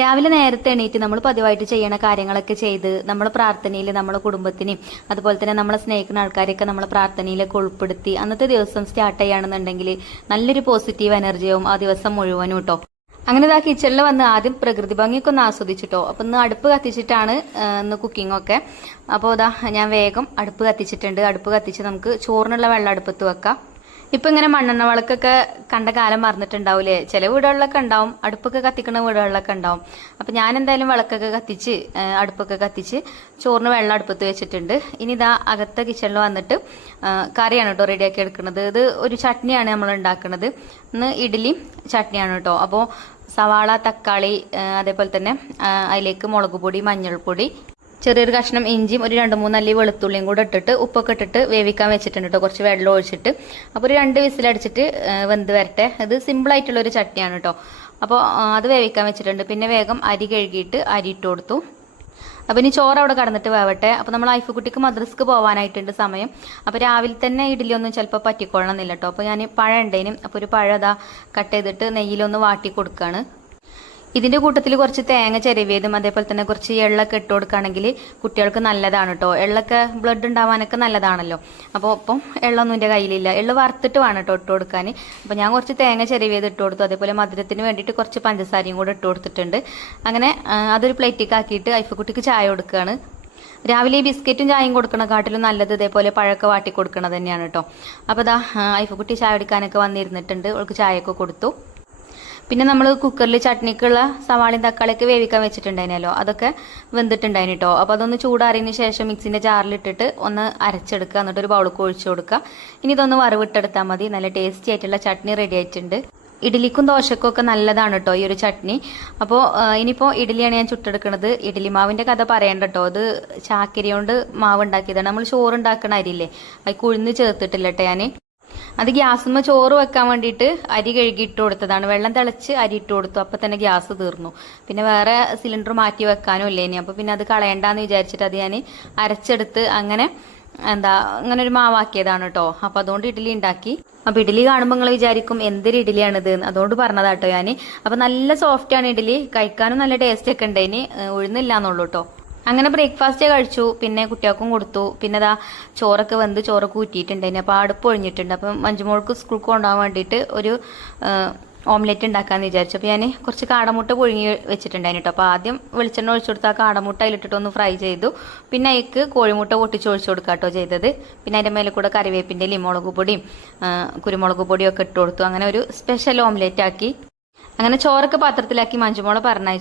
രാവിലെ നേരത്തെ എണീറ്റ് നമ്മൾ പതിവായിട്ട് ചെയ്യണ കാര്യങ്ങളൊക്കെ ചെയ്ത് നമ്മൾ പ്രാർത്ഥനയിൽ നമ്മളെ കുടുംബത്തിനെയും അതുപോലെ തന്നെ നമ്മളെ സ്നേഹിക്കുന്ന ആൾക്കാരെയൊക്കെ നമ്മളെ പ്രാർത്ഥനയിലൊക്കെ ഉൾപ്പെടുത്തി അന്നത്തെ ദിവസം സ്റ്റാർട്ട് ചെയ്യുകയാണെന്നുണ്ടെങ്കിൽ നല്ലൊരു പോസിറ്റീവ് എനർജിയാവും ആ ദിവസം മുഴുവനും കേട്ടോ അങ്ങനെ ഇതാ കിച്ചണിൽ വന്ന് ആദ്യം പ്രകൃതി ഭംഗിയൊക്കെ ഒന്ന് ആസ്വദിച്ചിട്ടോ. അപ്പൊ ഇന്ന് അടുപ്പ് കത്തിച്ചിട്ടാണ് ഇന്ന് കുക്കിംഗ് ഒക്കെ. അപ്പോൾ ഇതാ ഞാൻ വേഗം അടുപ്പ് കത്തിച്ചിട്ടുണ്ട്. അടുപ്പ് കത്തിച്ച് നമുക്ക് ചോറിനുള്ള വെള്ളം അടുപ്പത്ത് വെക്കാം. ഇപ്പൊ ഇങ്ങനെ മണ്ണെണ്ണ വിളക്കൊക്കെ കണ്ട കാലം മറന്നിട്ടുണ്ടാവൂലേ? ചില വീടുകളിലൊക്കെ ഉണ്ടാവും അടുപ്പൊക്കെ കത്തിക്കുന്ന വീടുകളിലൊക്കെ ഉണ്ടാവും. അപ്പൊ ഞാൻ എന്തായാലും വിളക്കൊക്കെ കത്തിച്ച് അടുപ്പൊക്കെ കത്തിച്ച് ചോറിന് വെള്ളം അടുപ്പത്ത് വെച്ചിട്ടുണ്ട്. ഇനി ഇതാ അകത്തെ കിച്ചണിൽ വന്നിട്ട് കറിയാണ് കേട്ടോ റെഡിയാക്കി എടുക്കുന്നത് ഇത് ഒരു ചട്നിയാണ് നമ്മൾ ഉണ്ടാക്കുന്നത് ഇന്ന് ഇഡ്ഡലിയും ചട്നിയാണ് കേട്ടോ അപ്പോൾ സവാള തക്കാളി അതേപോലെ തന്നെ അതിലേക്ക് മുളക് പൊടി മഞ്ഞൾപ്പൊടി ചെറിയൊരു കഷ്ണം ഇഞ്ചിയും ഒരു രണ്ട് മൂന്ന് അല്ലി വെളുത്തുള്ളിയും കൂടെ ഇട്ടിട്ട് ഉപ്പൊക്കെ ഇട്ടിട്ട് വേവിക്കാൻ വെച്ചിട്ടുണ്ട് കേട്ടോ കുറച്ച് വെള്ളം ഒഴിച്ചിട്ട്. അപ്പോൾ ഒരു രണ്ട് വിസിലടിച്ചിട്ട് വെന്ത് വരട്ടെ. ഇത് സിമ്പിൾ ആയിട്ടുള്ള ഒരു ചട്ടിയാണ് കേട്ടോ അപ്പോൾ അത് വേവിക്കാൻ വെച്ചിട്ടുണ്ട്. പിന്നെ വേഗം അരി കഴുകിയിട്ട് അരി ഇട്ട് കൊടുത്തു. അപ്പോൾ ഇനി ചോറ് അവിടെ കടന്നിട്ട് വേവട്ടെ. അപ്പോൾ നമ്മൾ ഐഫുക്കുട്ടിക്ക് മദ്രസ്ക്ക് പോകാനായിട്ടുണ്ട് സമയം. അപ്പോൾ രാവിലെ തന്നെ ഇഡ്ഡലി ഒന്നും ചിലപ്പോൾ പറ്റിക്കൊള്ളണം എന്നില്ല കേട്ടോ അപ്പോൾ ഞാൻ പഴം ഉണ്ടേനും അപ്പോൾ ഒരു പഴം അതാ കട്ട് ചെയ്തിട്ട് നെയ്യിലൊന്ന് വാട്ടി കൊടുക്കാണ്. ഇതിന്റെ കൂട്ടത്തിൽ കുറച്ച് തേങ്ങ ചെരവിയതും അതേപോലെ തന്നെ കുറച്ച് എള്ളൊക്കെ ഇട്ട് കൊടുക്കുകയാണെങ്കിൽ കുട്ടികൾക്ക് നല്ലതാണ് കേട്ടോ എള്ളൊക്കെ ബ്ലഡ് ഉണ്ടാവാനൊക്കെ നല്ലതാണല്ലോ. അപ്പോൾ ഒപ്പം എള്ളൊന്നും എന്റെ കയ്യിലില്ല. എള്ള് വറുത്തിട്ട് വേണം കേട്ടോ ഇട്ട് കൊടുക്കാൻ അപ്പോൾ ഞാൻ കുറച്ച് തേങ്ങ ചെരവിയത് ഇട്ട് കൊടുത്തു. അതേപോലെ മധുരത്തിന് വേണ്ടിയിട്ട് കുറച്ച് പഞ്ചസാരയും കൂടെ ഇട്ട് കൊടുത്തിട്ടുണ്ട്. അങ്ങനെ അതൊരു പ്ലേറ്റിലേക്ക് ആക്കിയിട്ട് ഐഫക്കുട്ടിക്ക് ചായ കൊടുക്കുകയാണ് രാവിലെ ഈ ബിസ്ക്കറ്റും ചായയും കൊടുക്കണ കാട്ടിലും നല്ലത് ഇതേപോലെ പഴമൊക്കെ വാട്ടി കൊടുക്കണത് തന്നെയാണ് കേട്ടോ അപ്പോൾ ആ, ഐഫക്കുട്ടി ചായ എടുക്കാനൊക്കെ വന്നിരുന്നിട്ടുണ്ട്. അവൾക്ക് ചായയൊക്കെ കൊടുത്തു. പിന്നെ നമ്മൾ കുക്കറിൽ ചട്നിക്കുള്ള സവാളയും തക്കാളിയൊക്കെ വേവിക്കാൻ വെച്ചിട്ടുണ്ടായിരുന്നല്ലോ. അതൊക്കെ വെന്തിട്ടുണ്ടായിരുന്നു കേട്ടോ അപ്പോൾ അതൊന്ന് ചൂടാറിയതിന് ശേഷം മിക്സിന്റെ ജാറിലിട്ടിട്ട് ഒന്ന് അരച്ചെടുക്കുക. എന്നിട്ട് ഒരു ഒഴിച്ചു കൊടുക്കുക. ഇനി ഇതൊന്ന് വറവിട്ടെടുത്താൽ മതി. നല്ല ടേസ്റ്റി ആയിട്ടുള്ള ചട്നി റെഡി ആയിട്ടുണ്ട്. ഇഡ്ഡലിക്കും ദോശക്കും ഒക്കെ നല്ലതാണ് കേട്ടോ ഈ ഒരു ചട്നി. അപ്പോൾ ഇനിയിപ്പോൾ ഇഡ്ഡലിയാണ് ഞാൻ ചുട്ടെടുക്കുന്നത് ഇഡ്ഡലി മാവിന്റെ കഥ പറയണ്ട കേട്ടോ അത് ചാക്കരി കൊണ്ട് മാവ് ഉണ്ടാക്കിയതാണ്. നമ്മൾ ചോറ് ഉണ്ടാക്കണ അരിയില്ലേ? അത് കുഴിന്ന് ചേർത്തിട്ടില്ല കേട്ടോ ഞാൻ അത് ഗ്യാസുമ്മ ചോറ് വെക്കാൻ വേണ്ടിയിട്ട് അരി കഴുകി ഇട്ട് കൊടുത്തതാണ്. വെള്ളം തിളച്ച് അരി ഇട്ട് കൊടുത്തു. അപ്പൊ തന്നെ ഗ്യാസ് തീർന്നു. പിന്നെ വേറെ സിലിണ്ടർ മാറ്റി വെക്കാനും ഇല്ലേ ഇനി? അപ്പൊ പിന്നെ അത് കളയണ്ടെന്ന് വിചാരിച്ചിട്ട് അത് ഞാൻ അരച്ചെടുത്ത് അങ്ങനെ എന്താ അങ്ങനെ ഒരു മാവാക്കിയതാണ് കേട്ടോ അപ്പൊ അതുകൊണ്ട് ഇഡ്ഡലി ഉണ്ടാക്കി അപ്പൊ ഇഡ്ഡലി കാണുമ്പോൾ നിങ്ങൾ വിചാരിക്കും എന്തൊരു ഇഡ്ഡലിയാണിത് അതുകൊണ്ട് പറഞ്ഞതാട്ടോ ഞാൻ അപ്പൊ നല്ല സോഫ്റ്റ് ആണ് ഇഡ്ഡലി. കഴിക്കാനും നല്ല ടേസ്റ്റ് ഒക്കെ ഉണ്ട് ഇനി ഉഴുന്നില്ല കേട്ടോ അങ്ങനെ ബ്രേക്ക്ഫാസ്റ്റ് കഴിച്ചു. പിന്നെ കുട്ടികൾക്കും കൊടുത്തു. പിന്നെ ദാ ചോറൊക്കെ വെന്ത് ചോറൊക്കെ ഊറ്റിയിട്ടുണ്ടായിന് അപ്പോൾ അടുപ്പ് ഒഴിഞ്ഞിട്ടുണ്ട്. അപ്പം മഞ്ജുമോൾക്ക് സ്കൂൾ കൊണ്ടുപോകാൻ വേണ്ടിയിട്ട് ഒരു ഓംലെറ്റ് ഉണ്ടാക്കാന്ന് വിചാരിച്ചു. അപ്പോൾ ഞാൻ കുറച്ച് കാടമുട്ട പുഴുങ്ങി വെച്ചിട്ടുണ്ടായിരുന്നു കേട്ടോ. അപ്പോൾ ആദ്യം വെളിച്ചെണ്ണ ഒഴിച്ചു കൊടുത്താൽ കാടമുട്ട അതിലിട്ടിട്ട് ഒന്ന് ഫ്രൈ ചെയ്തു. പിന്നെ അതിക്ക് കോഴിമുട്ട പൊട്ടിച്ച് ഒഴിച്ചു കൊടുക്കുക കേട്ടോ ചെയ്തത്. പിന്നെ അതിന്റെ മേലെ കൂടെ കറിവേപ്പിന്റെ മുളക് പൊടിയും കുരുമുളക് പൊടിയും ഒക്കെ ഇട്ട് കൊടുത്തു. അങ്ങനെ ഒരു സ്പെഷ്യൽ ഓംലെറ്റ് ആക്കി. അങ്ങനെ ചോറൊക്കെ പാത്രത്തിലാക്കി മഞ്ജുമോളെ പറഞ്ഞയച്ചു.